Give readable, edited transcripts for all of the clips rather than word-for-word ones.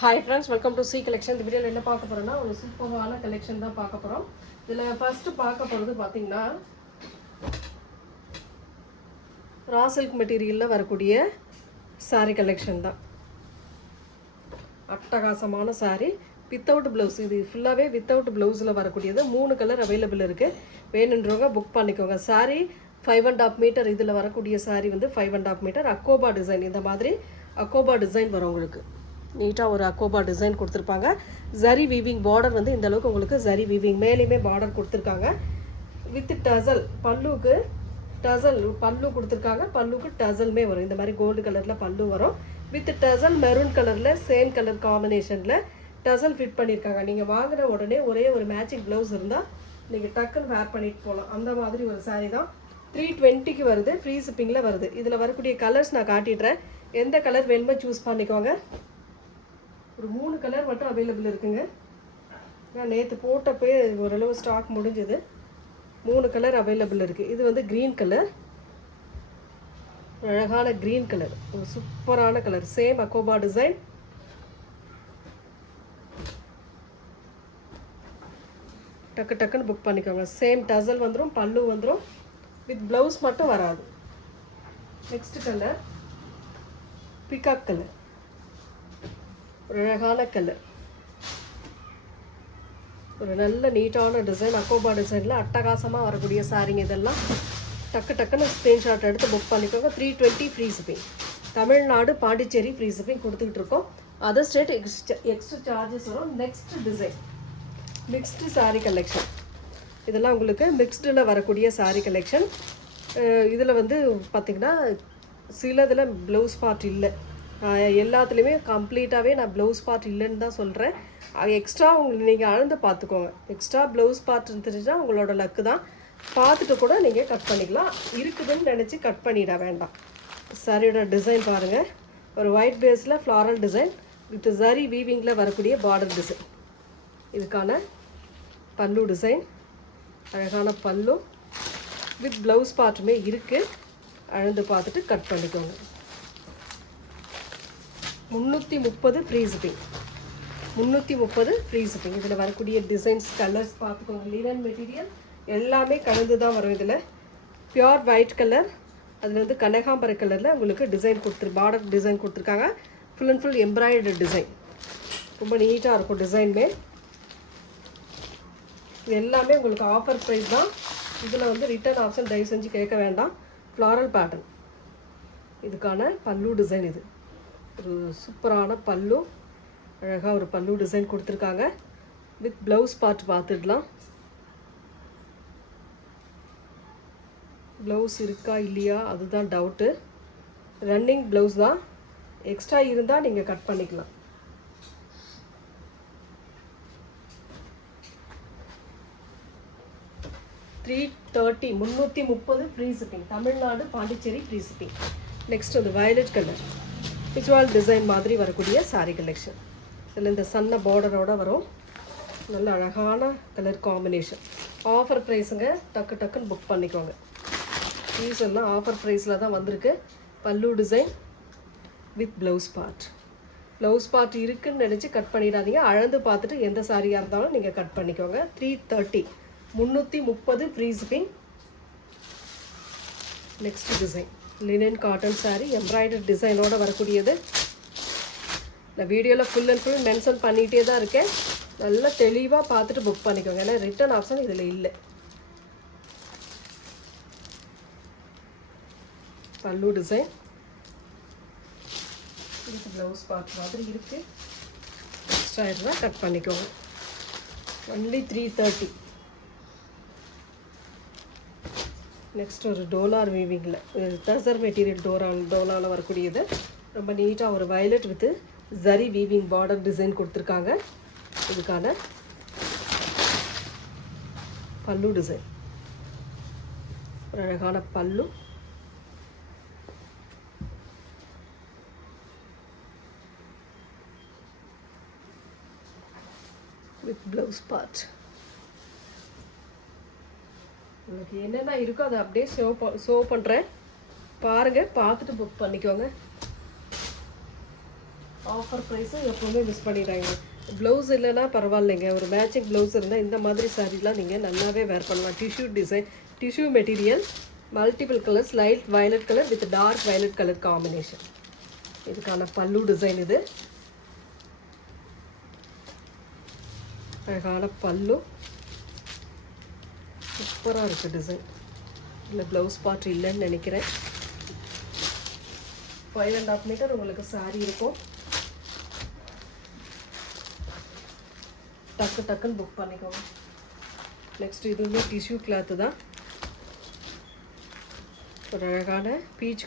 Hi friends, welcome to C collection. இந்த வீடியோவில் என்ன பார்க்க போகிறோன்னா ஒரு சூப்பரான கலெக்ஷன் தான் பார்க்க போகிறோம். இதில் ஃபஸ்ட்டு பார்க்க போகிறது பார்த்திங்கன்னா ரா சில்க் மெட்டீரியலில் வரக்கூடிய சாரீ கலெக்ஷன் தான். அட்டகாசமான சாரீ வித்தவுட் ப்ளவுஸ். இது ஃபுல்லாகவே வித்தவுட் ப்ளவுஸில் வரக்கூடியது. 3 கலர் அவைலபிள் இருக்குது. வேணுன்றவங்க புக் பண்ணிக்கோங்க. சாரீ 5.5 மீட்டர். இதில் வரக்கூடிய சாரீ வந்து 5.5 மீட்டர். அக்கோபா டிசைன், இந்த மாதிரி அக்கோபா டிசைன் வரும். உங்களுக்கு நீட்டாக ஒரு அக்கோபா டிசைன் கொடுத்துருப்பாங்க. ஜரி வீவிங் பார்டர் வந்து இந்த அளவுக்கு உங்களுக்கு ஜரி வீவிங் மேலேயுமே பார்டர் கொடுத்துருக்காங்க. வித் டசல், பல்லுக்கு டசல் பல்லு கொடுத்துருக்காங்க. பல்லுக்கு டசல்மே வரும். இந்த மாதிரி கோல்டு கலரில் பல்லு வரும். வித் டசல் மெரூன் கலரில் சேம் கலர் காம்பினேஷனில் டசல் ஃபிட் பண்ணியிருக்காங்க. நீங்கள் வாங்கின உடனே ஒரே ஒரு மேட்சிங் ப்ளவுஸ் இருந்தால் நீங்கள் டக்குன்னு வேர் பண்ணிட்டு போகலாம். அந்த மாதிரி ஒரு சாரீ தான். 320க்கு வருது. ஃப்ரீ ஷிப்பிங்கில் வருது. இதில் வரக்கூடிய கலர்ஸ் நான் காட்டிடுறேன். எந்த கலர் வேணுமோ சூஸ் பண்ணிக்கோங்க. ஒரு 3 கலர் மட்டும் அவைலபிள் இருக்குங்க. நான் நேற்று போட்டப்போ ஓரளவு ஸ்டாக் முடிஞ்சது. 3 கலர் அவைலபிள் இருக்குது. இது வந்து க்ரீன் கலர், அழகான க்ரீன் கலர், ஒரு சூப்பரான கலர். Same அக்கோபா design. டக்கு டக்குன்னு புக் பண்ணிக்கோங்க. சேம் டசல் வந்துடும், பல்லு வந்துடும். வித் ப்ளவுஸ் மட்டும் வராது. நெக்ஸ்ட் கலர் பிகாக் கலர், ஒரு அழகான கலர், ஒரு நல்ல நீட்டான டிசைன். அக்கோபா டிசைனில் அட்டகாசமாக வரக்கூடிய சாரீங்க இதெல்லாம். டக்கு டக்குன்னு ஸ்க்ரீன்ஷாட் எடுத்து புக் பண்ணிக்கோங்க. 320 free shipping. Tamil Nadu, Pondicherry free shipping கொடுத்துக்கிட்டு இருக்கோம். அதர் ஸ்டேட் எக்ஸ்ட்ரா சார்ஜஸ் வரும். Next design mixed sari collection. இதெல்லாம் உங்களுக்கு மிக்ஸ்டில் வரக்கூடிய சாரீ கலெக்ஷன். இதில் வந்து பார்த்திங்கன்னா சிலதில் ப்ளவுஸ் பார்ட் இல்லை. எல்லாத்துலேயுமே கம்ப்ளீட்டாகவே நான் ப்ளவுஸ் பார்ட் இல்லைன்னு தான் சொல்கிறேன். எக்ஸ்ட்ரா உங்களுக்கு நீங்கள் அளந்து பார்த்துக்கோங்க. எக்ஸ்ட்ரா ப்ளவுஸ் பார்ட் இருந்துச்சுன்னா உங்களோட லக்கு தான். பார்த்துட்டு கூட நீங்கள் கட் பண்ணிக்கலாம். இருக்குதுன்னு நினச்சி கட் பண்ணிட வேண்டாம். சாரியோட டிசைன் பாருங்கள். ஒரு ஒயிட் பேஸில் ஃப்ளாரல் டிசைன் வித் ஜரி வீவிங்கில் வரக்கூடிய பார்டர் டிசைன். இதுக்கான பல்லு டிசைன், அழகான பல்லு வித் ப்ளவுஸ் பார்ட்டுமே இருக்குது. அளந்து பார்த்துட்டு கட் பண்ணிக்கோங்க. 330 ஃப்ரீ ஷிப்பிங். 330 free shipping. இதில் வரக்கூடிய டிசைன்ஸ், கலர்ஸ் பார்த்துக்கோங்க. லினன் மெட்டீரியல் எல்லாமே கலந்து தான் வரும். இதில் பியோர் ஒயிட் கலர், அதில் வந்து கனகாம்பர கலரில் உங்களுக்கு டிசைன் பார்டர் டிசைன் கொடுத்துருக்காங்க. Full and full embroidery design. ரொம்ப நீட்டாக இருக்கும் டிசைன்மே. இது எல்லாமே உங்களுக்கு ஆஃபர் ப்ரைஸ் தான். இதில் வந்து ரிட்டர்ன் ஆப்ஷன் தயவு செஞ்சு கேட்க வேண்டாம். Floral pattern. இதுக்கான பல்லு டிசைன். இது ஒரு சூப்பரான பல்லு, அழகாக ஒரு பல்லு டிசைன் கொடுத்துருக்காங்க. வித் ப்ளவுஸ் பார்ட் பார்த்துடலாம். ப்ளவுஸ் இருக்கா இல்லையா அதுதான் டவுட்டு. ரன்னிங் ப்ளவுஸ் தான். எக்ஸ்ட்ரா இருந்தால் நீங்கள் கட் பண்ணிக்கலாம். $330 free shipping. Tamil Nadu, Pondicherry free shipping. Next வந்து வயலட் கலர் விஜுவல் டிசைன் மாதிரி வரக்கூடிய சாரீ கலெக்ஷன். இதில் இந்த சன்ன பார்டரோடு வரும். நல்ல அழகான கலர் காம்பினேஷன். ஆஃபர் ப்ரைஸுங்க. டக்கு டக்குன்னு புக் பண்ணிக்கோங்க. பீஸ் எல்லாம் ஆஃபர் ப்ரைஸில் தான் வந்திருக்கு. பல்லு design with blouse part. Blouse part இருக்குதுன்னு நினச்சி கட் பண்ணிடாதீங்க. அளந்து பார்த்துட்டு எந்த சாரியாக இருந்தாலும் நீங்கள் கட் பண்ணிக்கோங்க. 330 330 free shipping. Next design linen cotton saree, embroidery டிசைனோடு வரக்கூடியது. நான் வீடியோவில் ஃபுல் அண்ட் ஃபுல் மென்ஷன் பண்ணிகிட்டே தான் இருக்கேன். நல்லா தெளிவாக பார்த்துட்டு புக் பண்ணிக்கோங்க. ஏன்னா ரிட்டர்ன் ஆப்ஷன் இதில் இல்லை. பல்லு டிசைன் இதுக்கு ப்ளவுஸ் பார்ட் மாதிரி இருக்குது. எக்ஸ்ட்ரா இருந்தால் கட் பண்ணிக்கோங்க. ஒன்லி 330. நெக்ஸ்ட் ஒரு டோலார் வீவிங்கில் டசர் மெட்டீரியல் டோலாவில் வரக்கூடியது. ரொம்ப நீட்டாக ஒரு violet with zari weaving border design கொடுத்துருக்காங்க. இதுக்கான பல்லு டிசைன், ஒரு அழகான பல்லு. With blouse part. உங்களுக்கு என்னென்ன இருக்கோ அதை அப்படியே ஷோ பண்ணுறேன் பாருங்கள். பார்த்துட்டு புக் பண்ணிக்கோங்க. ஆஃபர் ப்ரைஸு எப்போவுமே மிஸ் பண்ணிடுறாங்க. ப்ளவுஸ் இல்லைன்னா பரவாயில்லைங்க, ஒரு மேட்சிங் ப்ளவுஸ் இருந்தால் இந்த மாதிரி சாரீலாம் நீங்கள் நல்லாவே வேர் பண்ணலாம். Tissue design, tissue material, multiple colours, light violet colour with dark violet colour combination. இதுக்கான பல்லு டிசைன் இது. அழகான பல்லு, சூப்பராக இருக்குது டிசைன். இல்லை ப்ளவுஸ் பார்ட் இல்லைன்னு நினைக்கிறேன். 5.5 மீட்டர் உங்களுக்கு சாரீ இருக்கும். டக்கு டக்குன்னு புக் பண்ணிக்கோங்க. நெக்ஸ்ட் இதுவுமே டிஷ்யூ கிளாத்து தான். ஒரு அழகான பீச்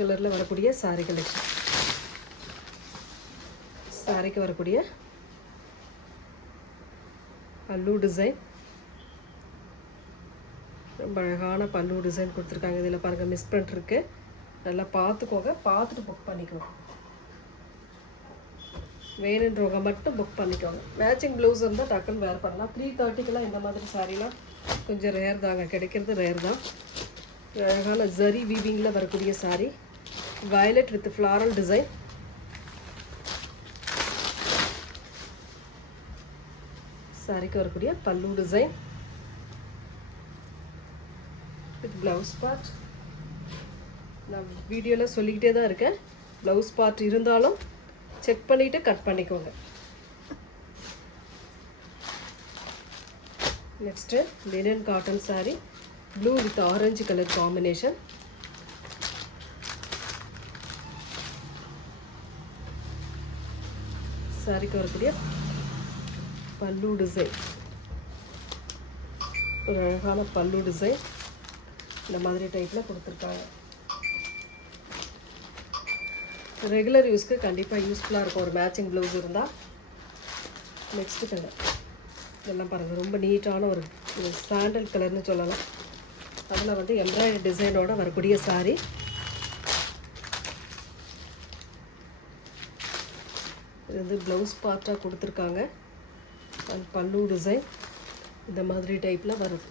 கலரில் வரக்கூடிய சாரீ கலெக்ஷன். சாரீக்கு வரக்கூடிய பல்லு டிசைன், ரொம்ப அழகான பல்லு டிசைன் கொடுத்துருக்காங்க. இதில் பாருங்கள் மிஸ் பண்ணிருக்கு, நல்லா பார்த்துக்கோங்க, பார்த்துட்டு புக் பண்ணிக்கோங்க. வேணுன்றவங்க மட்டும் புக் பண்ணிக்கோங்க. மேட்சிங் ப்ளவுஸ் இருந்தால் டக்குன்னு வேர் பண்ணலாம். 330க்கெல்லாம் இந்த மாதிரி சாரீலாம் கொஞ்சம் ரேர் தாங்க, கிடைக்கிறது ரேர் தான். அழகான ஜரி வீவிங்கில் வரக்கூடிய saree, violet with floral design. சாரீக்கு வரக்கூடிய பல்லு டிசைன் வித் ப்ளவுஸ் பார்ட். நான் வீடியோவில் சொல்லிக்கிட்டே தான் இருக்கேன், ப்ளவுஸ் பார்ட் இருந்தாலும் செக் பண்ணிவிட்டு கட் பண்ணிக்கோங்க. Next linen cotton saree, blue with orange colour combination. சாரீக்கு வரக்கூடிய பல்லு டிசைன், ஒரு அழகான பல்லு டிசைன் இந்த மாதிரி டைப்பில் கொடுத்துருக்காங்க. ரெகுலர் யூஸ்க்கு கண்டிப்பாக யூஸ்ஃபுல்லாக இருக்கும் ஒரு மேட்சிங் ப்ளவுஸ் இருந்தால். நெக்ஸ்ட்டு கலர் இதெல்லாம் பாருங்கள், ரொம்ப நீட்டான ஒரு சாண்டல் கலர்னு சொல்லலாம். அதில் வந்து எம்ப்ராய்டரி டிசைனோட வரக்கூடிய சாரீ. இது வந்து ப்ளவுஸ் பார்ட்டாக கொடுத்துருக்காங்க. அது பல்லு டிசைன் இந்த மாதிரி டைப்பில் வருது.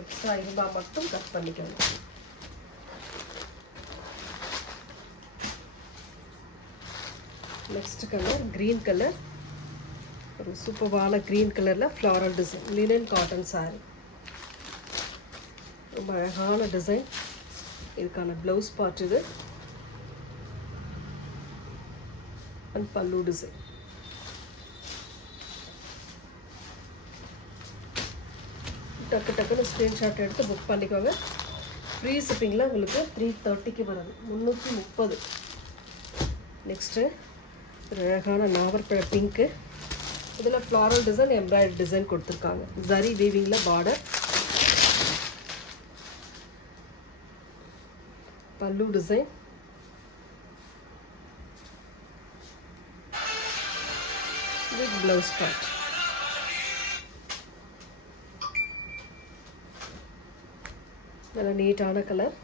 எக்ஸ்ட்ரா இருந்தால் மட்டும் கட் பண்ணிக்கணும். நெக்ஸ்ட் கலர் க்ரீன் கலர், ஒரு சூப்பரான க்ரீன் கலரில் floral design, linen cotton sari. ரொம்ப அழகான டிசைன். இதுக்கான ப்ளவுஸ் பார்ட் இது அண்ட் பல்லு டிசைன். டக்கு டக்குன்னு ஸ்க்ரீன்ஷாட் எடுத்து புக் பண்ணிக்கோங்க. ஃப்ரீ ஷிப்பிங்கில் உங்களுக்கு 330க்கு வருது, 330. நெக்ஸ்ட்டு ஒரு அழகான நாவற்பழ பிங்க்கு, இதில் ஃப்ளாரல் டிசைன், எம்ப்ராய்டரி டிசைன் கொடுத்துருக்காங்க. ஜரி வீவிங்கில் பார்டர், பல்லு டிசைன், வித் ப்ளவுஸ் பார்ட். நல்ல நீட்டான கலர்.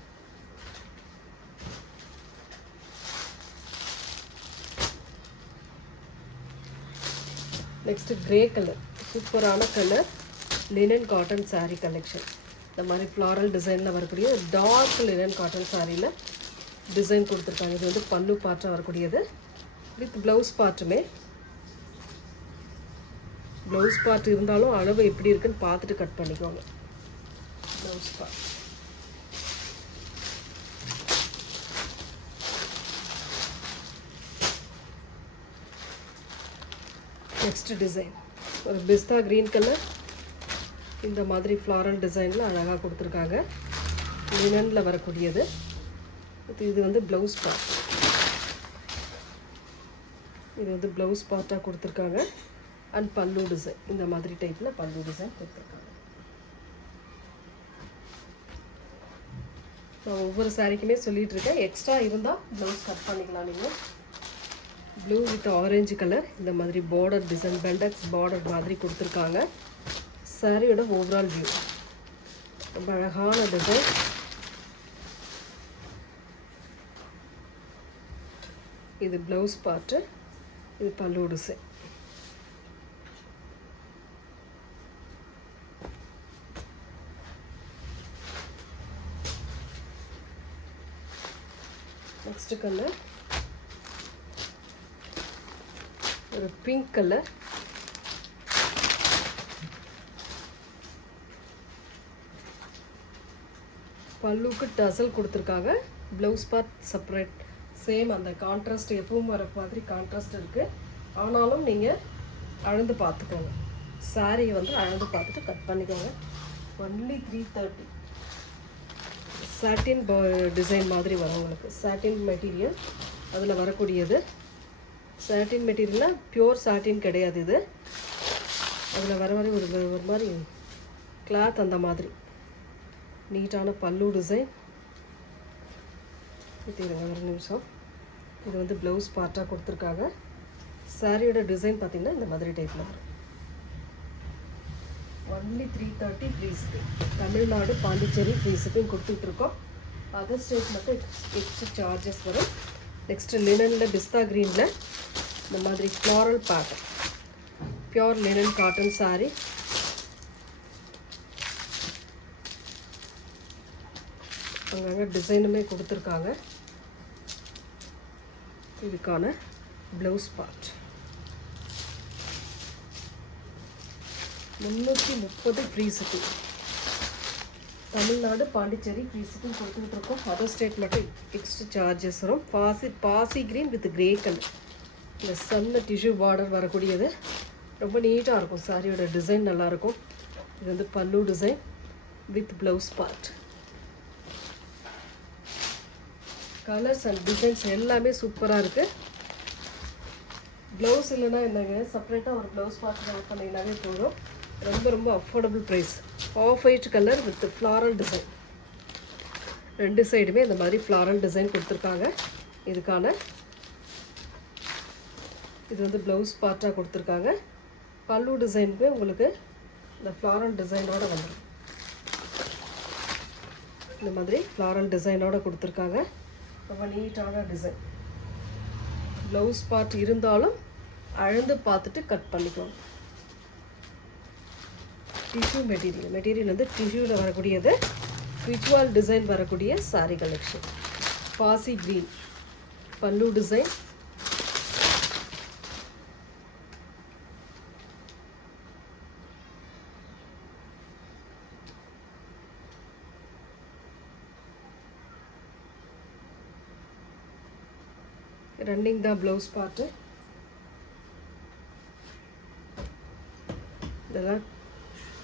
நெக்ஸ்ட்டு கிரே கலர், சூப்பரான colour, linen cotton sari collection. இந்த மாதிரி ஃப்ளாரல் டிசைனில் வரக்கூடிய டார்க் லினன் காட்டன் சாரியில் டிசைன் கொடுத்துருக்காங்க. இது வந்து பல்லு பார்ட்டாக வரக்கூடியது வித் ப்ளவுஸ் பார்ட்டுமே. ப்ளவுஸ் பார்ட் இருந்தாலும் அளவு எப்படி இருக்குன்னு பார்த்துட்டு கட் பண்ணிக்கோங்க. Blouse part. நெக்ஸ்ட் டிசைன் ஒரு பிஸ்தா க்ரீன் கலர், இந்த மாதிரி ஃப்ளாரல் டிசைனில் அழகாக கொடுத்துருக்காங்க. லினனில் வரக்கூடியது. இது வந்து ப்ளவுஸ் பார்ட். இது வந்து ப்ளவுஸ் பார்ட்டாக கொடுத்துருக்காங்க அண்ட் பல்லு டிசைன் இந்த மாதிரி டைப்பில் பல்லு டிசைன் கொடுத்துருக்காங்க. நான் ஒவ்வொரு சாரீக்குமே சொல்லிகிட்டு இருக்கேன், எக்ஸ்ட்ரா இருந்தால் ப்ளவுஸ் கட் பண்ணிக்கலாம். நீங்கள் ப்ளூ வித் ஆரஞ்சு கலர், இந்த மாதிரி பார்டர் டிசைன், பெண்டக்ஸ் பார்டர் மாதிரி கொடுத்துருக்காங்க. சாரியோட ஓவரால் வியூ ரொம்ப அழகான டிசைன். இது ப்ளவுஸ் பார்ட்டு, இது பல்லு டிசைன். நெக்ஸ்ட் நெக்ஸ்ட் கலர் ஒரு பிங்க் கலர். பல்லுக்கு டசல் கொடுத்துருக்காங்க. Blouse part separate. சேம் அந்த கான்ட்ராஸ்ட் எப்பவும் வர மாதிரி கான்ட்ராஸ்ட் இருக்குது. ஆனாலும் நீங்கள் அளந்து பார்த்துக்கோங்க. சாரியை வந்து அளந்து பார்த்துட்டு கட் பண்ணிக்கோங்க. ஒன்லி 330. சாட்டின் டிசைன் மாதிரி வரும் உங்களுக்கு. சாட்டின் மெட்டீரியல் அதில் வரக்கூடியது. சாட்டின் மெட்டீரியலில் பியூர் சாட்டின் கிடையாது இது. அதில் வர மாதிரி ஒரு மாதிரி கிளாத் அந்த மாதிரி நீட்டான பல்லு டிசைன். இது ஒரு நிமிஷம். இது வந்து ப்ளவுஸ் பார்ட்டாக கொடுத்துருக்காங்க. சாரியோட டிசைன் பார்த்திங்கன்னா இந்த மாதிரி டைப்பில் வரும். Only 330 free shipping. Tamil Nadu Pondicherry free shipping கொடுத்துட்ருக்கோம். அதர் ஸ்டேட் மட்டும் எக்ஸ்ட்ரா சார்ஜஸ் வரும். நெக்ஸ்ட்டு லினனில் பிஸ்தா க்ரீனில் இந்த மாதிரி floral pattern pure linen cotton sari. அங்கங்கே டிசைனுமே கொடுத்துருக்காங்க. இதுக்கான blouse part 330 free shipping. Tamil Nadu Pondicherry free shipping கொடுத்துக்கிட்டு இருக்கோம். அதர் ஸ்டேட் மட்டும் எக்ஸ்ட்ரா சார்ஜஸ் வரும். பாசி க்ரீன் வித் கிரே கலர். இந்த சன்ன டிஷ்யூ பார்டர் வரக்கூடியது. ரொம்ப நீட்டாக இருக்கும். சாரியோட டிசைன் நல்லாயிருக்கும். இது வந்து பல்லு design with blouse part. Colours and designs எல்லாமே சூப்பராக இருக்குது. ப்ளவுஸ் இல்லைன்னா என்னங்க, செப்பரேட்டாக ஒரு ப்ளவுஸ் பார்ட் ஆட் பண்ணிங்கனாவே போதும். ரொம்ப ரொம்ப affordable price. Off white colour with floral design. ரெண்டு சைடுமே இந்த மாதிரி ஃப்ளாரல் டிசைன் கொடுத்துருக்காங்க. இதுக்கான இது வந்து ப்ளவுஸ் பார்ட்டாக கொடுத்துருக்காங்க. பல்லு டிசைனுக்கு உங்களுக்கு இந்த ஃப்ளாரல் டிசைனோடு வந்துடும். இந்த மாதிரி ஃப்ளாரல் டிசைனோடு கொடுத்துருக்காங்க. ரொம்ப நீட்டான டிசைன். ப்ளவுஸ் பார்ட் இருந்தாலும் அளந்து பார்த்துட்டு கட் பண்ணிக்கோங்க. டிஷ்யூ மெட்டீரியல் வந்து டிஷ்யூவில் வரக்கூடியது. விஜுவல் டிசைன் வரக்கூடிய சாரீ கலெக்ஷன். பாசி க்ரீன் பல்லு டிசைன். ரன்னிங் தான் ப்ளவுஸ் பார்ட்டு. இதெல்லாம்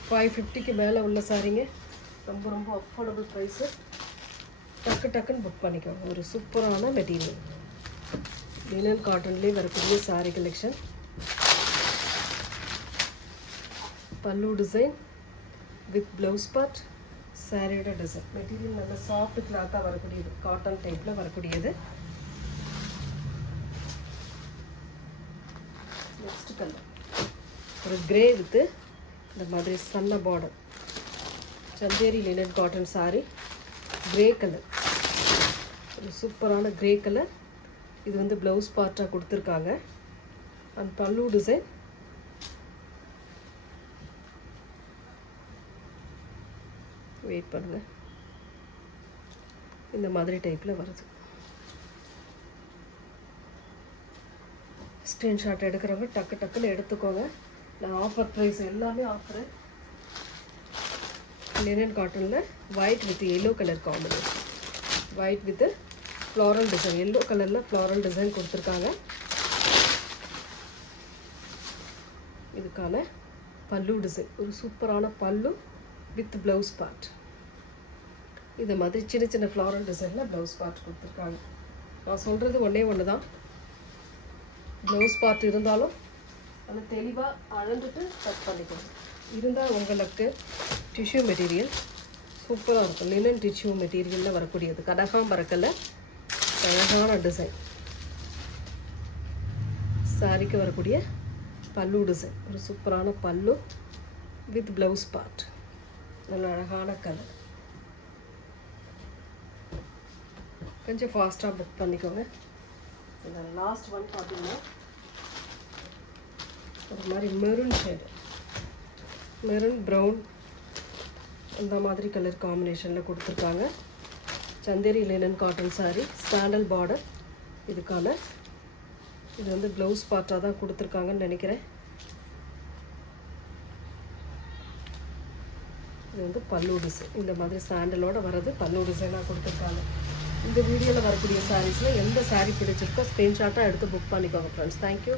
550க்கு மேலே உள்ள சாரீங்க. ரொம்ப ரொம்ப அஃபோர்டபுள் ப்ரைஸு. டக்குன்னு புக் பண்ணிக்கோங்க. ஒரு சூப்பரான மெட்டீரியல். லினன் காட்டன்லேயே வரக்கூடிய சாரீ கலெக்ஷன். பல்லு டிசைன் வித் ப்ளவுஸ் பார்ட். சாரியோட டிசைன். மெட்டீரியல் நல்ல சாஃப்ட் கிளாத்தாக வரக்கூடியது. காட்டன் டைப்பில் வரக்கூடியது. நெக்ஸ்ட் கலர் ஒரு கிரே வித்து இந்த மாதிரி சன்ன border. Chanderi linen cotton saree. Grey colour. ஒரு சூப்பரான கிரே கலர். இது வந்து ப்ளவுஸ் பார்ட்டாக கொடுத்துருக்காங்க. அண்ட் பல்லு டிசைன். வெயிட் பண்ணுங்கள். இந்த மாதிரி டைப்பில் வருது. ஸ்க்ரீன்ஷாட் எடுக்கிறவங்க டக்குன்னு எடுத்துக்கோங்க. நான் ஆஃபர் ப்ரைஸ் எல்லாமே ஆஃபரு. லினன் காட்டனில் white with yellow colour combination. White with floral design. Yellow கலரில் ஃப்ளாரல் டிசைன் கொடுத்துருக்காங்க. இதுக்கான பல்லு டிசைன். ஒரு சூப்பரான பல்லு வித் ப்ளவுஸ் பார்ட். இது மாதிரி சின்ன சின்ன ஃப்ளாரல் டிசைனில் ப்ளவுஸ் பார்ட் கொடுத்துருக்காங்க. நான் சொல்கிறது ஒன்று தான். ப்ளவுஸ் பார்ட் இருந்தாலும் அது தெளிவாக அளந்துட்டு கட் பண்ணிக்கணும். இருந்தால் உங்களுக்கு டிஷ்யூ மெட்டீரியல் சூப்பராக இருக்கும். லினன் டிஷ்யூ மெட்டீரியலில் வரக்கூடியது. கனகாம்பரத்தில் அழகான டிசைன். சாரிக்கு வரக்கூடிய பல்லு டிசைன். ஒரு சூப்பரான பல்லு வித் ப்ளவுஸ் பார்ட். நல்ல அழகான கலர். கொஞ்சம் ஃபாஸ்ட்டாக புக் பண்ணிக்கோங்க. இந்த லாஸ்ட் ஒன் பார்த்தீங்கன்னா ஒரு மாதிரி மெரூன் ஷேடு. மெரூன் ப்ரௌன் அந்த மாதிரி கலர் காம்பினேஷனில் கொடுத்துருக்காங்க. Chanderi linen cotton sari. Sandal border. இதுக்கான இது வந்து ப்ளவுஸ் பார்ட்டாக தான் கொடுத்துருக்காங்கன்னு நினைக்கிறேன். இது வந்து பல்லு டிசைன், இந்த மாதிரி சாண்டலோட வர்றது பல்லு டிசைனாக கொடுத்துருக்காங்க. இந்த வீடியோவில் வரக்கூடிய சாரீஸில் எந்த சாரீ பிடிச்சிருக்கோ ஸ்க்ரீன்ஷாட்டாக எடுத்து புக் பண்ணிக்கோங்க ஃப்ரெண்ட்ஸ். தேங்க்யூ.